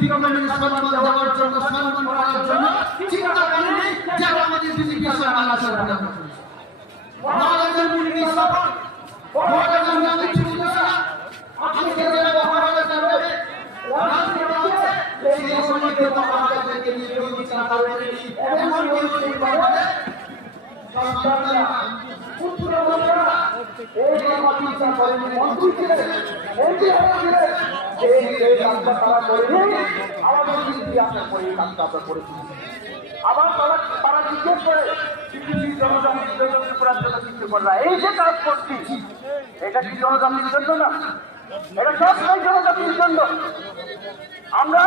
বিক্রমের সম্মান দেওয়ার জন্য, সম্মান করার জন্য চিন্তা করেনি যে আমাদের বিজেপি সম্মান আসার কথা। মহারাজের মুরগি সফল, মহারাজের নামে চুরি করা, আজকে যারা মহারাজা যাবে রাজনীতি হচ্ছে, সেই সময়কে মহারাজাকে নিয়ে কেউ বিচার করেনি। এমন কেউ বলে সন্তানরা পুত্র বন্ধুরা এই কথা করেনি, মন্ত্রী ছিলেন, মন্ত্রী হয়েছিলেন, এই কাজটা তারা করেনি। আমাদের বিজেপি আপনার করে এই কাজটা আমরা করেছি। আবার তারা জিজ্ঞেস করে জনজাতির জন্য ত্রিপুরার জন্য কিছু কররা, এই যে কাজ করছি এটা কি জনজাতির জন্য না? এটা সব জনজাতির জন্য। আমরা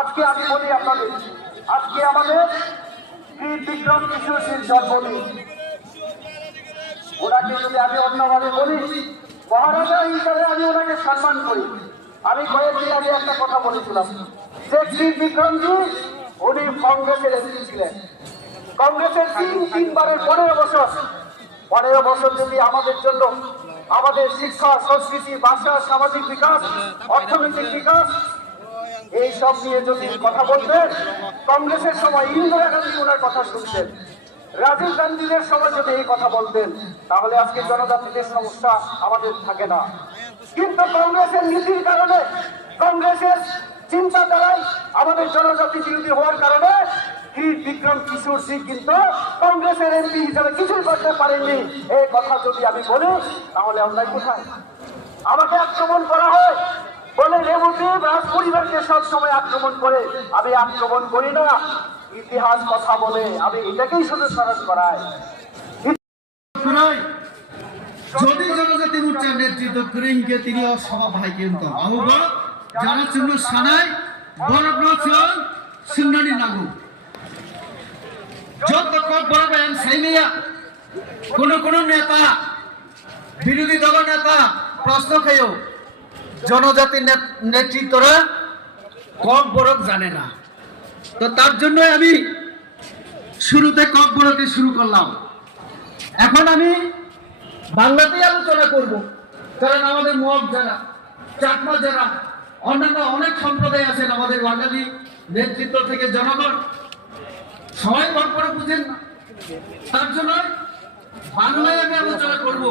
আজকে আমি বলি আপনাদের, আজকে আমাদের শ্রী বিক্রম কিশোর সিং জন্মদিন। ওনাকে যদি আমি অন্যভাবে বলি, মহারাজা হিসাবে আমি ওনাকে সম্মান করি। আমি কয়েকদিন আগে একটা কথা বলেছিলাম যে শ্রী বিক্রমজি উনি কংগ্রেসের এমপি ছিলেন। কংগ্রেসের তিনবারের 15 বছর যদি আমাদের জন্য আমাদের শিক্ষা, সংস্কৃতি, ভাষা, সামাজিক বিকাশ, অর্থনৈতিক বিকাশ এইসব নিয়ে যদি কথা বলতেন, কংগ্রেসের সময় ইন্দিরা গান্ধী ওনার কথা শুনতেন, রাজীব গান্ধীদের সময় যদি এই কথা বলতেন, তাহলে আজকে জনজাতিদের সমস্যা আমাদের থাকে না। কিন্তু কংগ্রেসের নীতির কারণে, কংগ্রেসের চিন্তাধারায় আমাদের জনজাতি বিরোধী হওয়ার কারণে শ্রী বিক্রম কিশোর সিং কিন্তু কংগ্রেসের এমপি হিসাবে কিছুই করতে পারেননি। এই কথা যদি আমি বলি তাহলে অন্যায় কোথায়? আমাকে আক্রমণ করা হয় বলে রেবতী রাজ পরিবারকে সব সময় আক্রমণ করে, আমি আক্রমণ করি না, ইতিহাস কথা বলে আমি এটাকেই শুধু স্মরণ করাই। যদি জনজাতি মোর্চার নেতৃত্ব করিমকে তিনি সভা ভাই কিন্তু আহ্বান যারা ছিল সানাই বরফ ছিল সিন্নানি নাগু যত বড় বেন সাইমিয়া কোন নেতা বিরোধী দল নেতা প্রশ্ন খেয়েও জনজাতির নেতৃত্বরা কক বরফ জানে না। তো তার জন্য আমি শুরুতে কক বরফে শুরু করলাম। এখন আমি বাংলাতেই আলোচনা করব, কারণ আমাদের মগ যারা, চাকমা যারা, অন্যান্য অনেক সম্প্রদায় আছেন আমাদের বাঙালি নেতৃত্ব থেকে জনগণ সবাই পরপরে বুঝেন না, তার জন্য বাংলায় আমি আলোচনা করব।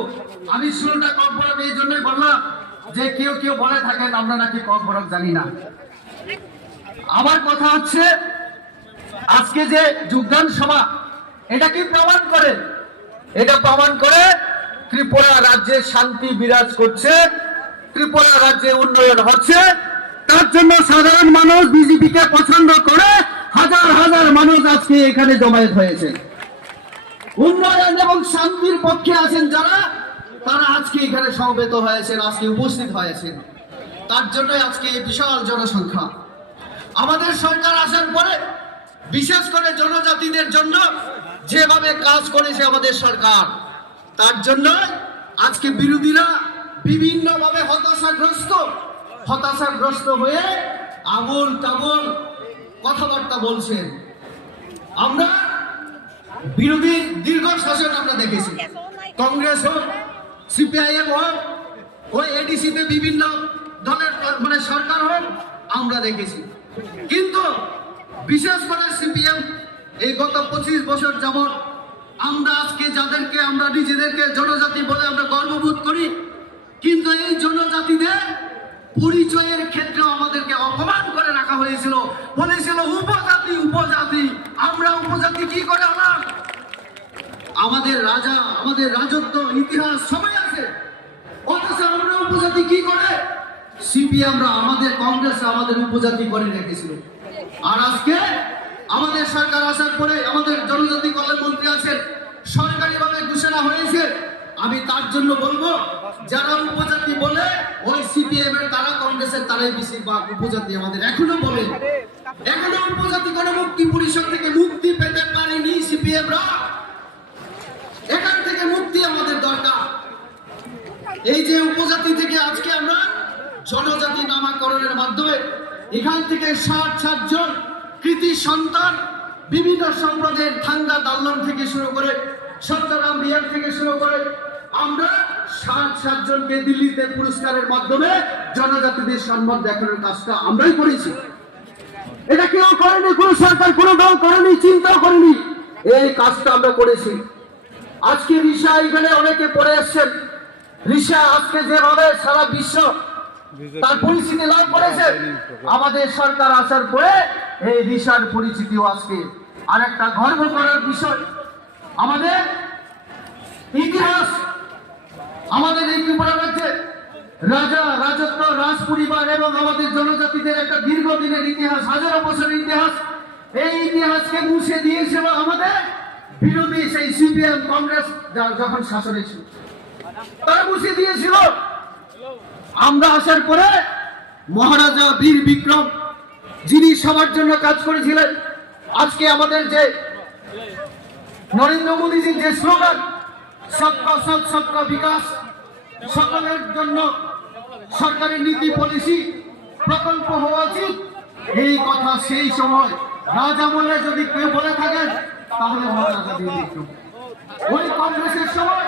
আমি শুরুটা কক বরফ এই জন্যই বললাম যে কেউ বলে থাকেন আমরা নাকি কক বরফ জানি না। আমার কথা হচ্ছে আজকে যে যোগদান সভা এটা কি প্রমাণ করে? এটা প্রমাণ করে ত্রিপুরা রাজ্যে শান্তি বিরাজ করছে, ত্রিপুরা রাজ্যে উন্নয়ন হচ্ছে। তার জন্য সাধারণ মানুষ বিজেপিকে পছন্দ করে হাজার হাজার মানুষ আজকে এখানে জমায়েত হয়েছে। উন্নয়ন এবং শান্তির পক্ষে আছেন যারা, তারা আজকে এখানে সমবেত হয়েছেন, আজকে উপস্থিত হয়েছেন। তার জন্য আজকে এই বিশাল জনসংখ্যা। আমাদের সরকার আসার পরে বিশেষ করে জনজাতিদের জন্য যেভাবে কাজ করেছে আমাদের সরকার, তার জন্য আজকে বিরোধীরা বিভিন্নভাবে হতাশাগ্রস্ত হয়ে আবল তাবল কথাবার্তা বলছেন। আমরা বিরোধী দীর্ঘ শাসন আমরা দেখেছি, কংগ্রেস হোক, সিপিআইএম হোক, ওই এডিসিতে বিভিন্ন দলের মানে সরকার হোক, আমরা দেখেছি। কিন্তু বিশেষ করে সিপিএম এই গত 25 বছর যাবৎ আমরা আজকে যাদেরকে আমরা নিজেদেরকে জনজাতি বলে আমরা গর্ববোধ করি, কিন্তু এই জনজাতিদের পরিচয়ের ক্ষেত্রে আমাদেরকে অপমান করে রাখা হয়েছিল। বলেছিল উপজাতি। আমরা উপজাতি কি করে হলাম? আমাদের রাজা, আমাদের রাজত্ব, ইতিহাস সবাই আছে, অথচ আমরা উপজাতি কি করে? সিপিএমরা আমাদের কংগ্রেস আমাদের উপজাতি করে রেখেছিল। আর আজকে আমাদের সরকার আসার পরে আমাদের জনজাতি কল্যাণ মন্ত্রী আছেন, সরকারিভাবে ঘোষণা হয়েছে। আমি তার জন্য বলবো, যারা উপজাতি বলে ওই সিপিএম এর তারা, কংগ্রেসের তারাই বেশিরভাগ উপজাতি আমাদের এখনো বলে। এখনো উপজাতি কোনো মুক্তি পরিষদ থেকে মুক্তি পেতে পারেনি সিপিএমরা। এখান থেকে মুক্তি আমাদের দরকার। এই যে উপজাতি থেকে আজকে আমরা জনজাতি নামাকরণের মাধ্যমে এখান থেকে 60 জন কৃতি সন্তান বিভিন্ন সম্প্রদায়ের ঠান্ডা দাল্লন থেকে শুরু করে সত্যরাম বিহার থেকে শুরু করে আমরা 7 জনকে দিল্লিতে পুরস্কারের মাধ্যমে জনজাতিদের সম্মান দেখানোর কাজটা আমরাই করেছি। এটা কেউ করেনি, কোন সরকার কোন দল করেনি, চিন্তাও করেনি। এই কাজটা আমরা করেছি। আজকে রিসা এখানে অনেকে পড়ে আসছেন। রিসা আজকে যেভাবে সারা বিশ্ব তার পরিচিতি লাভ করেছে, আমাদের সরকার আসার পরে এই রিসার পরিচিতিও আজকে আরেকটা গর্ব করার বিষয়। আমাদের ইতিহাস, আমাদের এই ত্রিপুরা রাজ্যে রাজা রাজত্ব রাজ পরিবার এবং আমাদের জনজাতিদের একটা দীর্ঘদিনের ইতিহাস, হাজারো বছরের ইতিহাস, এই ইতিহাসকে মুছে দিয়েছিল আমাদের বিরোধী সেই সিপিএম কংগ্রেস যখন শাসনে ছিল, তারা মুছে দিয়েছিল। আমরা আসার পরে মহারাজা বীর বিক্রম যিনি সবার জন্য কাজ করেছিলেন, আজকে আমাদের যে নরেন্দ্র মোদীজির যে স্লোগান সবকা সাথ সবকা বিকাশ, সকলের জন্য সরকারের নীতি পলিসি প্রকল্প হওয়া উচিত, এই কথা সেই সময় রাজা বলে যদি কেউ বলে থাকেন তাহলে মহারাজা বীর বিক্রম। ওই কংগ্রেসের সময়